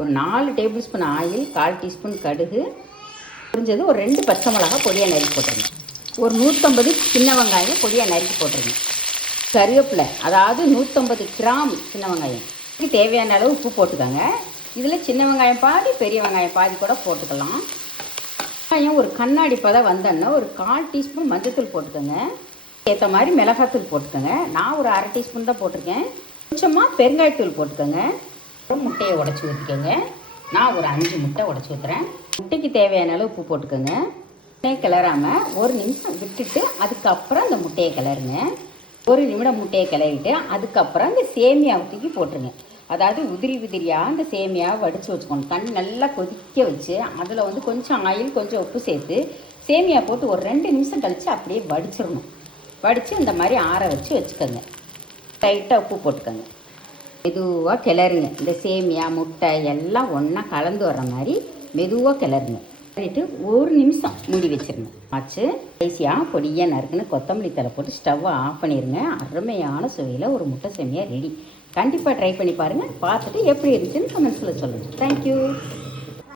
ஒரு 4 table spoon oil, 1/4 teaspoon கடுகு, புரிஞ்சது ஒரு 2 பச்சை மிளகா பொடியாக நறுக்கி போட்டுருங்க. ஒரு 150 சின்ன வெங்காயம் பொடியாக நறுக்கி போட்டுருங்க. கருவேப்பிலை, அதாவது 150 கிராம் சின்ன வெங்காயம். இதுக்கு தேவையான அளவு உப்பு போட்டுக்கோங்க. இதில் சின்ன வெங்காயம் பாதி, பெரிய வெங்காயம் பாதி கூட போட்டுக்கலாம். வெங்காயம் ஒரு கண்ணாடி பதம் வந்தோன்னா ஒரு 1/4 டீஸ்பூன் மஞ்சத்தூள் போட்டுக்கோங்க. ஏற்ற மாதிரி மிளகாத்தூள் போட்டுக்கோங்க. நான் ஒரு 1/2 டீஸ்பூன் தான் போட்டிருக்கேன். கொஞ்சமாக பெருங்காயத்தூள் போட்டுக்கோங்க. அப்புறம் முட்டையை உடச்சி ஊற்றிக்கோங்க. நான் ஒரு 5 முட்டை உடச்சி ஊற்றுறேன். முட்டைக்கு தேவையான அளவு உப்பு போட்டுக்கோங்க. முட்டையை கிளறாமல் 1 நிமிஷம் விட்டுட்டு அதுக்கப்புறம் அந்த முட்டையை கிளறுங்க. 1 நிமிடம் முட்டையை கிளறிட்டு அதுக்கப்புறம் இந்த சேமியாவை தூக்கி போட்டுருங்க. அதாவது உதிரி உதிரியாக அந்த சேமியாவை வடித்து வச்சுக்கணும். தண்ணி நல்லா கொதிக்க வச்சு அதில் வந்து கொஞ்சம் ஆயில், கொஞ்சம் உப்பு சேர்த்து சேமியா போட்டு ஒரு 2 நிமிஷம் கழித்து அப்படியே வடிச்சிடணும். வடித்து இந்த மாதிரி ஆற வச்சு வச்சுக்கோங்க. லைட்டாக உப்பு போட்டுக்கோங்க. மெதுவாக கிளறுங்க. இந்த சேமியா, முட்டை எல்லாம் ஒன்றா கலந்து வர்ற மாதிரி மெதுவாக கிளறுங்க. கிளறிட்டு 1 நிமிஷம் மூடி வச்சிருங்க. ஆச்சு. கடைசியாக பொடியாக நறுக்குன்னு கொத்தமல்லி தழை போட்டு ஸ்டவ்வை ஆஃப் பண்ணிடுங்க. அருமையான சுவையில் ஒரு முட்டை சேமியா ரெடி. கண்டிப்பாக ட்ரை பண்ணி பாருங்கள். பார்த்துட்டு எப்படி இருந்துச்சுன்னு கமெண்ட்ஸில் சொல்லுங்கள். தேங்க்யூ.